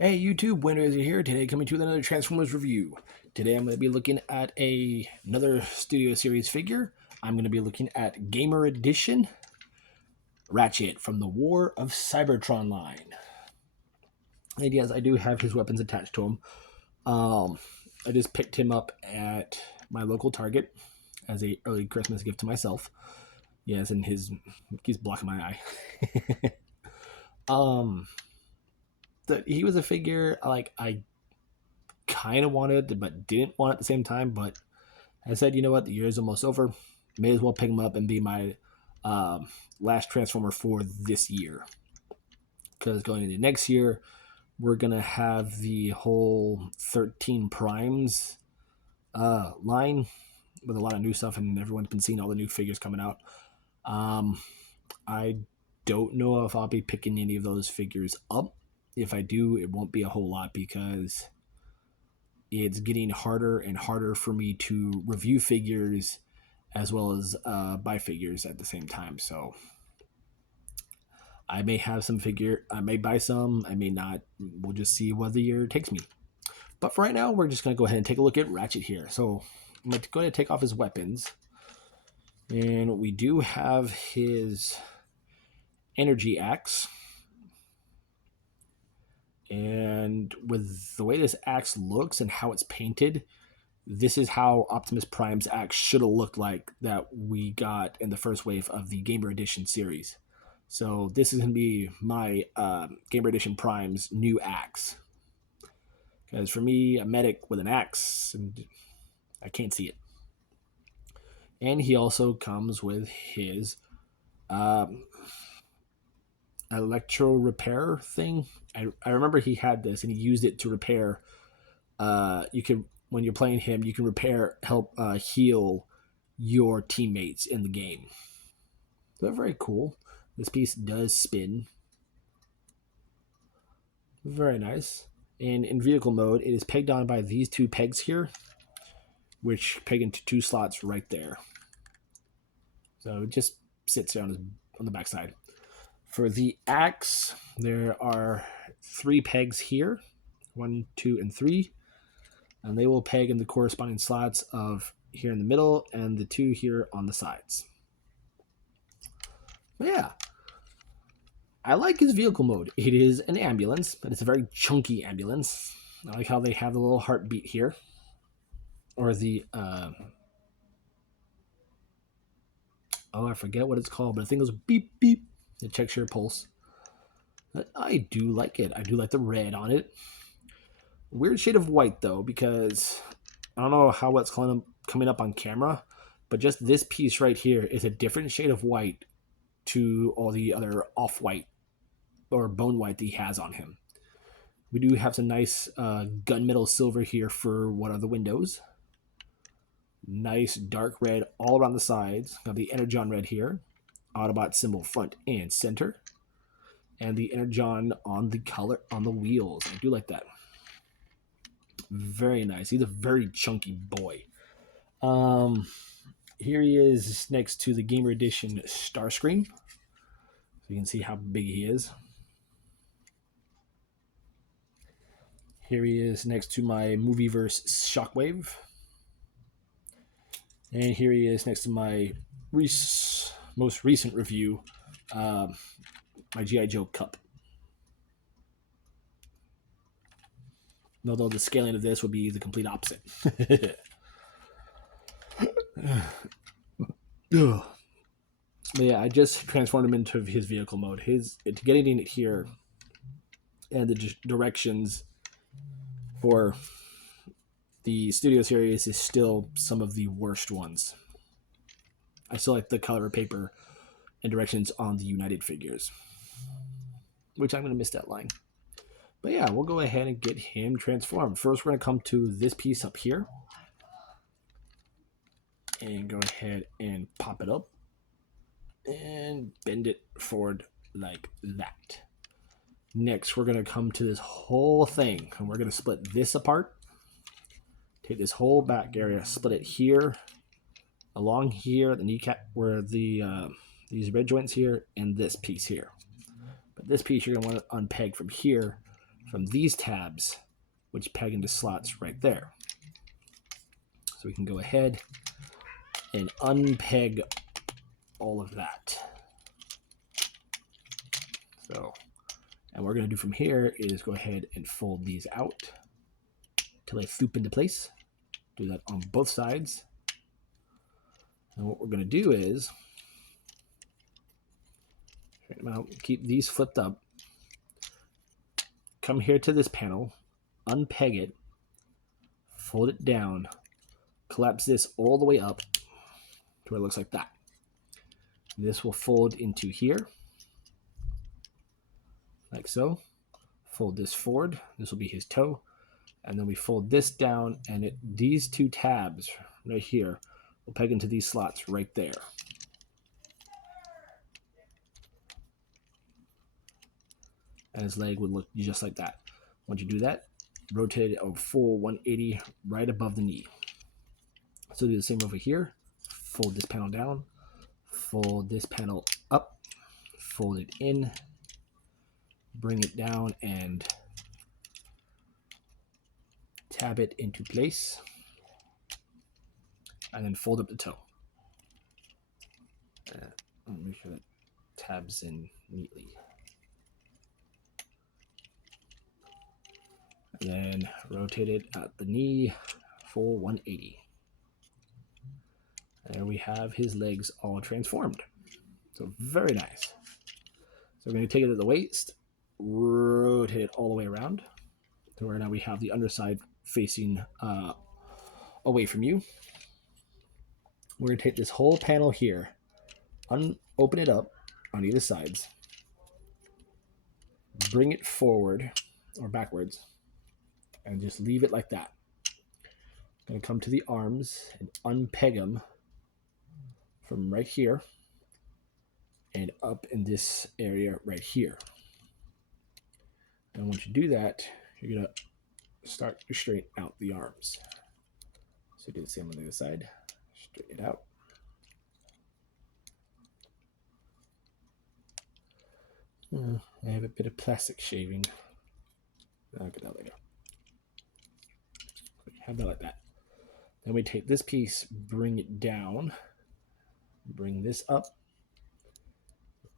Hey YouTube, Winners are here today, coming to you with another Transformers review. Today I'm going to be looking at another Studio Series figure. I'm going to be looking at Gamer Edition Rachet from the War of Cybertron line. And yes, I do have his weapons attached to him. I just picked him up at my local Target as a early Christmas gift to myself. Yes, and he's blocking my eye. He was a figure like I kind of wanted, but didn't want at the same time. But I said, you know what, the year is almost over. May as well pick him up and be my last Transformer for this year. Because going into next year, we're going to have the whole 13 Primes line with a lot of new stuff, and everyone's been seeing all the new figures coming out. I don't know if I'll be picking any of those figures up. If I do, it won't be a whole lot because it's getting harder and harder for me to review figures as well as buy figures at the same time. So I may have some figure, I may buy some, I may not. We'll just see what the year takes me. But for right now, we're just going to go ahead and take a look at Rachet here. So I'm going to go ahead and take off his weapons. And we do have his energy axe. And with the way this axe looks and how it's painted, this is how Optimus Prime's axe should have looked like that we got in the first wave of the Gamer Edition series. So this is going to be my Gamer Edition Prime's new axe. Because for me, a medic with an axe, I can't see it. And he also comes with his electro repair thing. I remember he had this and he used it to repair. You can, when you're playing him, you can help heal your teammates in the game. They're very cool. This piece does spin. Very nice. And in vehicle mode, it is pegged on by these two pegs here, which peg into two slots right there. So it just sits on the back side. For the axe, there are 3 pegs here, 1, 2, and 3, and they will peg in the corresponding slots of here in the middle and the 2 here on the sides. But yeah, I like his vehicle mode. It is an ambulance, but it's a very chunky ambulance. I like how they have the little heartbeat here, or the I forget what it's called, but I think it goes beep beep. It checks your pulse. But I do like it. I do like the red on it. Weird shade of white though, because I don't know how it's coming up on camera, but just this piece right here is a different shade of white to all the other off-white or bone white that he has on him. We do have some nice gunmetal silver here for one of the windows. Nice dark red all around the sides. Got the Energon red here. Autobot symbol front and center. And the Energon on the color on the wheels. I do like that. Very nice. He's a very chunky boy. Here he is next to the Gamer Edition Starscream. So you can see how big he is. Here he is next to my Movieverse Shockwave. And here he is next to my most recent review, my G.I. Joe Cup. Although the scaling of this would be the complete opposite. But yeah, I just transformed him into his vehicle mode. Getting it here and the directions for the Studio Series is still some of the worst ones. I still like the color paper and directions on the United figures, which I'm going to miss that line. But yeah, we'll go ahead and get him transformed. First, we're going to come to this piece up here and go ahead and pop it up and bend it forward like that. Next, we're going to come to this whole thing and we're going to split this apart. Take this whole back area, split it here, along here, the kneecap, where these red joints here, and this piece here. But this piece you're going to want to unpeg from here from these tabs, which peg into slots right there. So we can go ahead and unpeg all of that. So, and what we're going to do from here is go ahead and fold these out till they floop into place. Do that on both sides. And what we're going to do is straighten them out, keep these flipped up, come here to this panel, unpeg it, fold it down, collapse this all the way up to where it looks like that. This will fold into here, like so. Fold this forward. This will be his toe. And then we fold this down, and these two tabs right here will peg into these slots right there. And his leg would look just like that. Once you do that, rotate it a full 180 right above the knee. So do the same over here. Fold this panel down, fold this panel up, fold it in, bring it down, and tab it into place, and then fold up the toe. Make sure that tabs in neatly. And then rotate it at the knee, full 180. And there we have his legs all transformed. So very nice. So we're going to take it at the waist, rotate it all the way around to where now we have the underside facing away from you. We're going to take this whole panel here, open it up on either sides, bring it forward or backwards, and just leave it like that. I'm going to come to the arms and unpeg them from right here and up in this area right here. And once you do that, you're going to start to straighten out the arms. So do the same on the other side. Straighten it out. I have a bit of plastic shaving. Okay, there we go. Have that like that. Then we take this piece, bring it down, bring this up,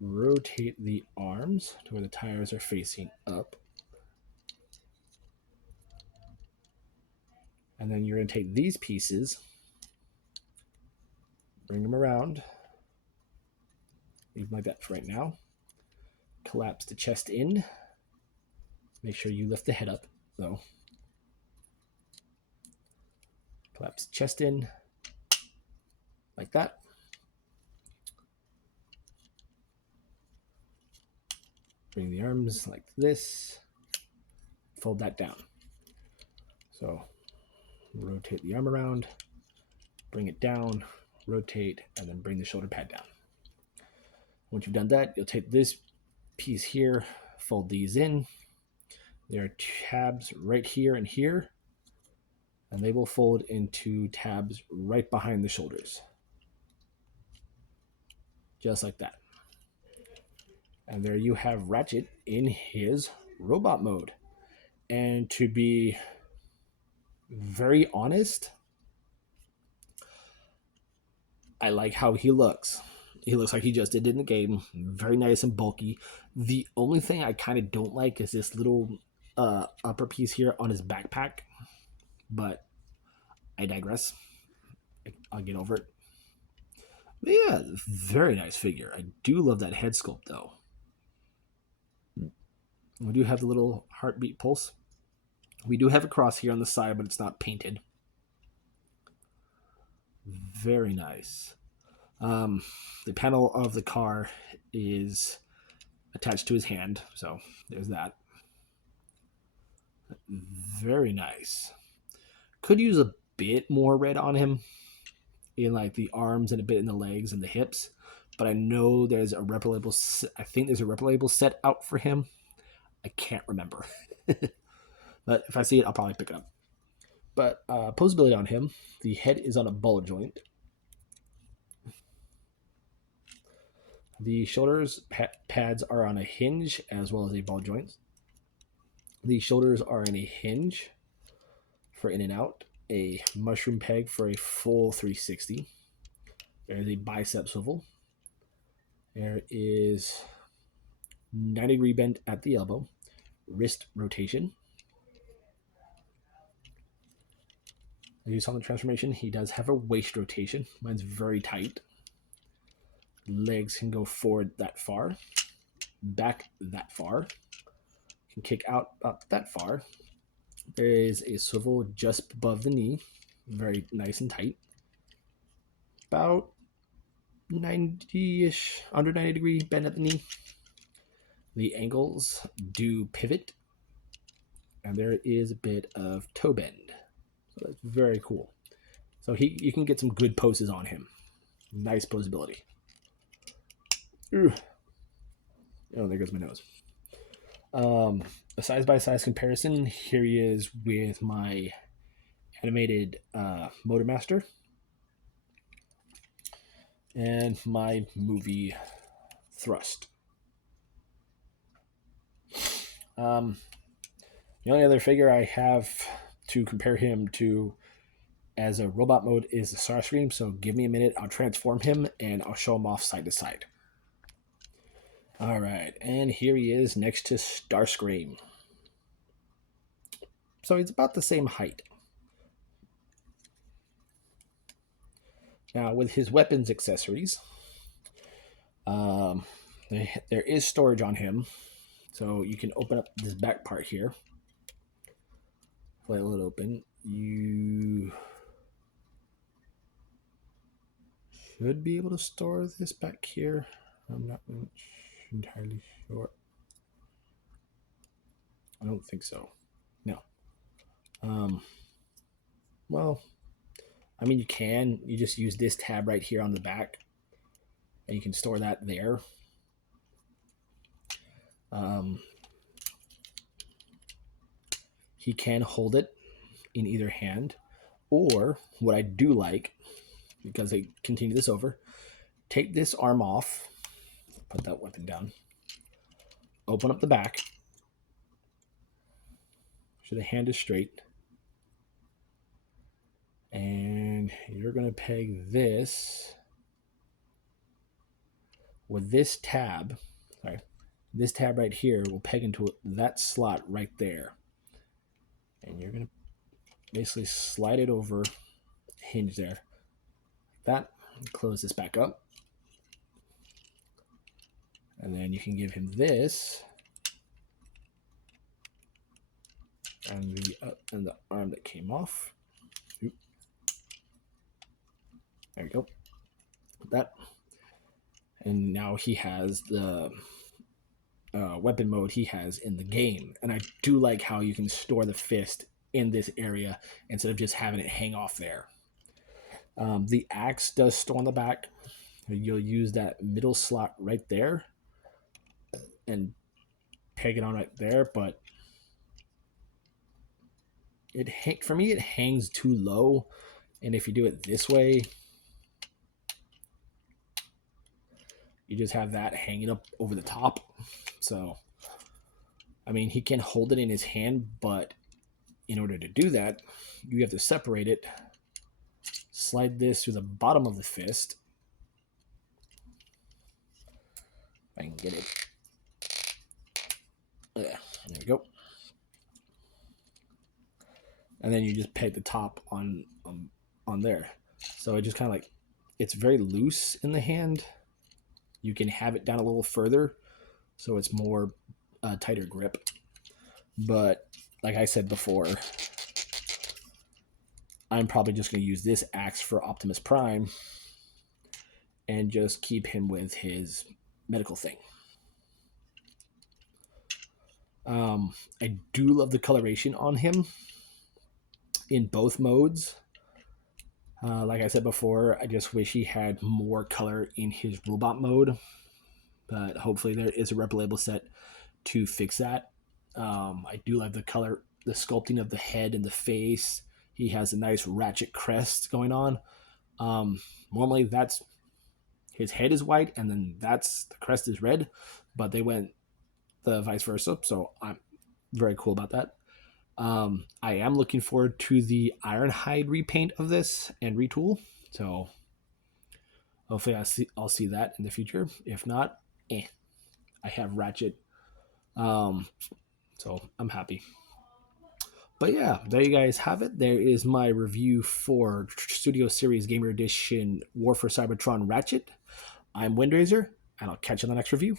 rotate the arms to where the tires are facing up. And then you're going to take these pieces, bring them around, leave them like that for right now. Collapse the chest in. Make sure you lift the head up, though. Collapse the chest in, like that. Bring the arms like this. Fold that down. So rotate the arm around, bring it down, rotate, and then bring the shoulder pad down. Once you've done that, you'll take this piece here, fold these in. There are tabs right here and here, and they will fold into tabs right behind the shoulders. Just like that. And there you have Rachet in his robot mode. And to be very honest, I like how he looks. He looks like he just did it in the game. Very nice and bulky. The only thing I kind of don't like is this little upper piece here on his backpack. But I digress. I'll get over it. But yeah, very nice figure. I do love that head sculpt, though. We do have the little heartbeat pulse. We do have a cross here on the side, but it's not painted. Very nice. The panel of the car is attached to his hand, so there's that. Very nice. Could use a bit more red on him in like the arms and a bit in the legs and the hips, but I know there's a rep label. I think there's a rep label set out for him. I can't remember. But if I see it, I'll probably pick it up. But posability on him, the head is on a ball joint. The shoulders pads are on a hinge as well as a ball joint. The shoulders are in a hinge for in and out, a mushroom peg for a full 360. There's a bicep swivel. There is 90-degree bend at the elbow, wrist rotation. As you saw in the transformation, he does have a waist rotation. Mine's very tight. Legs can go forward that far, back that far, can kick out up that far. There is a swivel just above the knee, very nice and tight. About 90-ish, under 90-degree bend at the knee. The ankles do pivot, and there is a bit of toe bend. So that's very cool. So you can get some good poses on him. Nice posability. Ooh. Oh, there goes my nose. A size by size comparison. Here he is with my animated Motormaster and my movie Thrust. The only other figure I have to compare him to as a robot mode is the Starscream. So give me a minute. I'll transform him and I'll show him off side to side. All right, and here he is next to Starscream. So he's about the same height. Now, with his weapons accessories, there is storage on him. So you can open up this back part here. Flail it open. You should be able to store this back here. I'm not entirely sure. I don't think so. No. Well, I mean, you can. You just use this tab right here on the back, and you can store that there. He can hold it in either hand, or what I do like, because I continue this over, take this arm off, put that weapon down, open up the back, so the hand is straight, and you're going to peg this with this tab. Sorry, this tab right here will peg into that slot right there, and you're going to basically slide it over, hinge there, like that. Close this back up, and then you can give him this and the arm that came off. Oop. There you go. That, and now he has the weapon mode he has in the game, and I do like how you can store the fist in this area instead of just having it hang off there. The axe does store on the back. You'll use that middle slot right there and peg it on right there, but for me it hangs too low, and if you do it this way, you just have that hanging up over the top. So I mean, he can hold it in his hand, but in order to do that, you have to separate it, slide this through the bottom of the fist. If I can get it. There we go. And then you just peg the top on there. So it just kind of like, it's very loose in the hand. You can have it down a little further, so it's more tighter grip. But like I said before, I'm probably just going to use this axe for Optimus Prime and just keep him with his medical thing. I do love the coloration on him in both modes. Like I said before, I just wish he had more color in his robot mode, but hopefully there is a replayable set to fix that. I do like the color, the sculpting of the head and the face. He has a nice ratchet crest going on. Normally that's his head is white and then the crest is red, but they went the vice versa. So very cool about that. I am looking forward to the Ironhide repaint of this and retool. So hopefully I'll see that in the future. If not, I have Ratchet. Um, so I'm happy. But yeah, there you guys have it. There is my review for Studio Series Gamer Edition War for Cybertron Ratchet. I'm Windrazer, and I'll catch you on the next review.